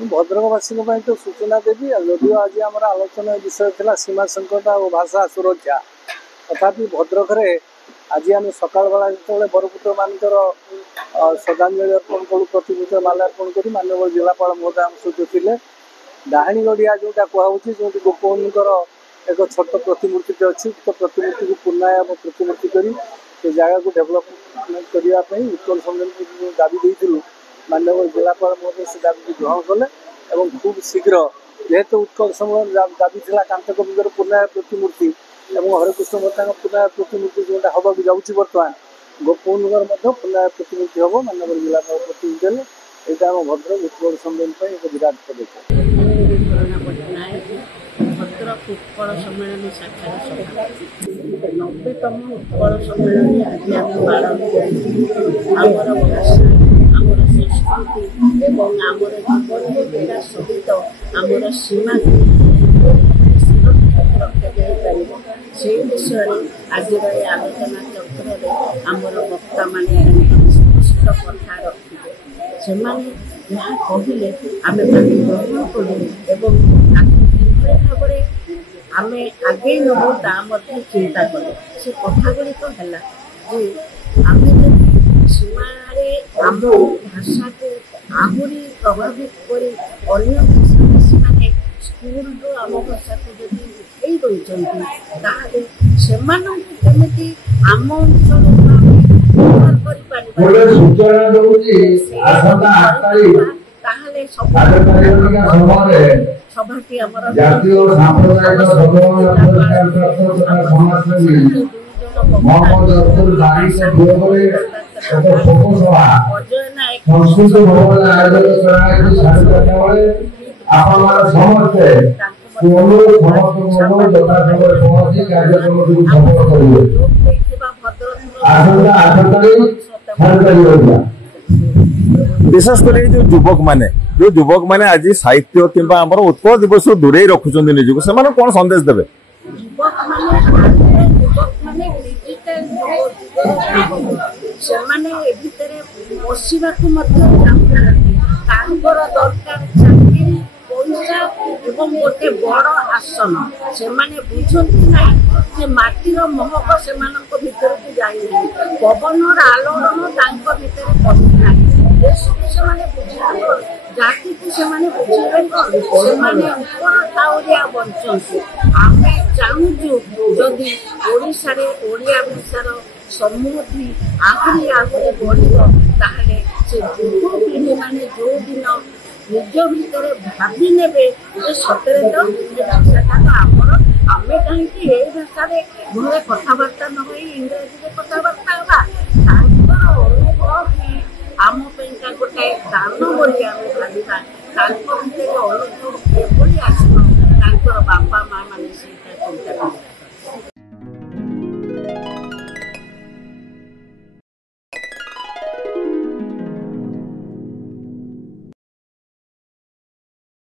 भद्रकवासी तो सूचना देवी जदिव आज आम आलोचना विषय था सीमा संकट और भाषा सुरक्षा तथापि भद्रक आज आम सकाल बेला जो बरपुत्र मानकर श्रद्धांजलि अर्पण करूँ प्रतिमूर्ति माल्यार्पण कर माननीय जिलापाल महोदय आम सहित थे डाणी गड़िया जोटा कहूँ जो गोपबंधुकर एक छोट प्रतिमूर्ति अच्छी तो प्रतिमूर्ति को पूर्णायाम प्रतिमूर्ति कर जगह को डेभलपमेंट करने उत्कल सम्मेलन दाबी देलु माननीय जिलापाल महोदय से दाबी ग्रहण कले और खूब शीघ्र जेहेतु उत्कल सम्मेलन दाबी था कांतकविंदर पूर्णाय प्रतिमूर्ति और हरिकृष्ण भट्टा पूर्णाय प्रतिमूर्ति जोटा हवा जाऊँगी बर्तमान गोपबंधुकर पूर्णाय प्रतिमूर्ति हम माननीय जिलापाल प्रतिनिधि यहाँ आम भद्रक उत्कल सम्मेलन एक विराट पदक्षेप। भद्रक उत्कल सम्मेलन शाखा 90तम उत्कल सम्मेलन आज आम पालन आमर भाषा आमर संस्कृति एवं आमर जीवन जीविका सहित आमर सीमा सुरक्षित रखापर से विषय आज आलोचना चक्र आमर वक्ता मैंने स्पष्ट कथा रखिले से कहले आम ग्रहण कलु भाव आम आगे नबू ता चिंता कलु से कथा गुड़िक है आम सीमारे आम भाषा को आहरी प्रभावित कर अन्य भाषाभाषी मैंने स्कूल आम भाषा को जदि दौरान केमी आम सभाटी विशेषकर जो युवक माने आज साहित्य कि उत्कल दिवस दूरे रखुं निजक से कौन संदेश देवे गोटे बड़ आसन से बुझती ना जे माटीर महक से भीतर को जाए पवन आलोड़न भीतर पड़ना जाति को बुझे उत्तर बंचु आम चाहूँ जदि ओडिशा रे ओडिया भाषार समृद्धि आहरी आगे बढ़े से युवा पीढ़ी मैंने जो दिन निज भितर भावी ने सतरे तो भाषाटा तो आमर आम कहीं भाषा घरे कथबार्ता न हो इंग्राजी कथबार्ता हवा अनुभव ही आम गोटे दान बोली आम भाव भितर अनुभव एभली आसो बापा माँ मैंने चिंता